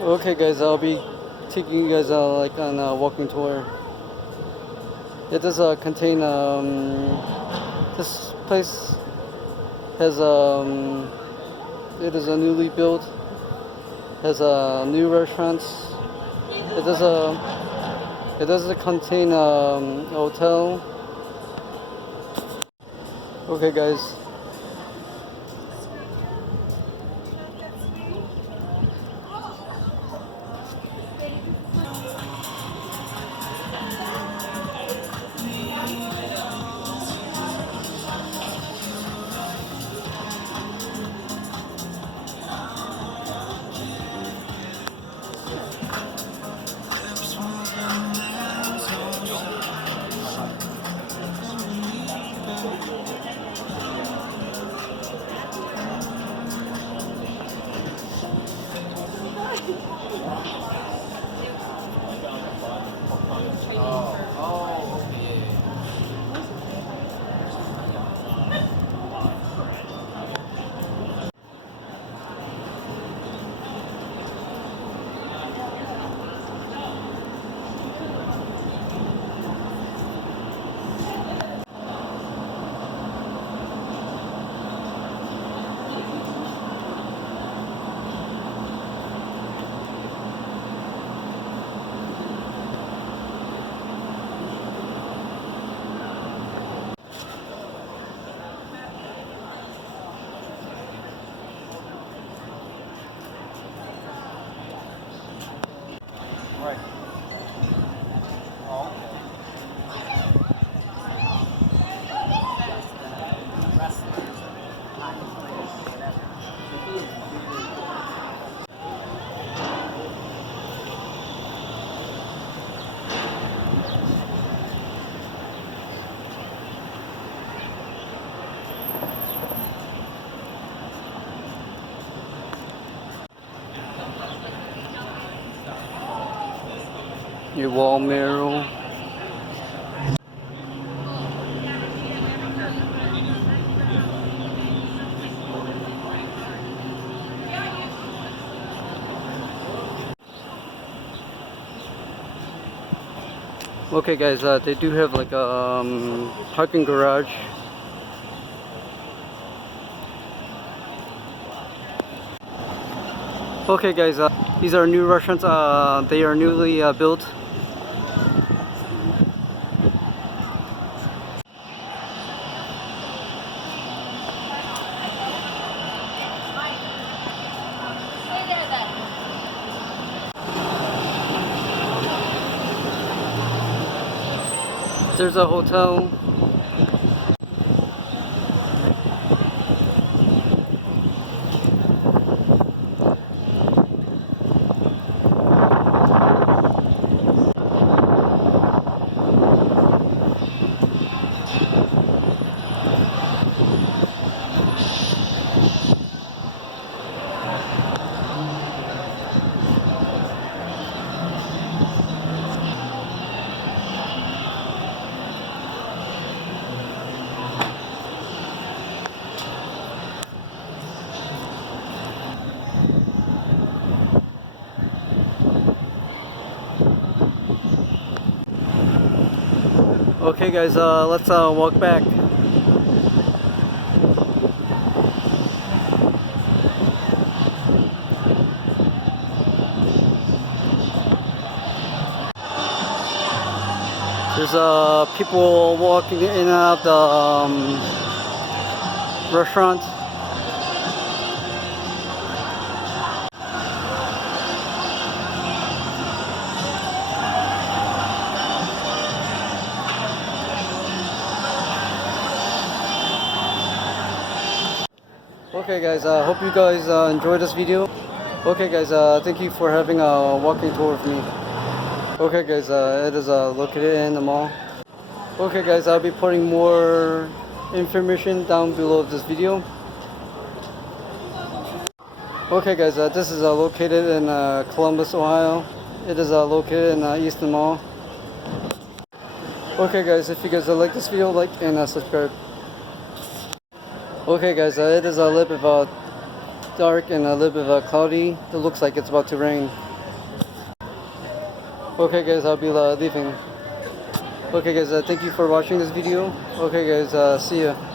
Okay guys, I'll be taking you guys like on a walking tour. It does contain this place has it is a newly built, has new restaurants. It does contain a hotel. Okay guys. Your wall mural. Okay guys, they do have like a parking garage. Okay guys, these are new restaurants, they are newly built. There's a hotel. Okay guys, let's walk back. There's people walking in and out of the restaurant. Okay guys, I hope you guys enjoyed this video. Okay guys, thank you for having a walking tour with me. Okay guys, it is located in the mall. Okay guys, I'll be putting more information down below this video. Okay guys, this is located in Columbus, Ohio. It is located in Easton Mall. Okay guys, if you guys like this video, like and subscribe. Okay guys, it is a little bit about dark and a little bit cloudy. It looks like it's about to rain. Okay guys, I'll be leaving. Okay guys, thank you for watching this video. Okay guys, see ya.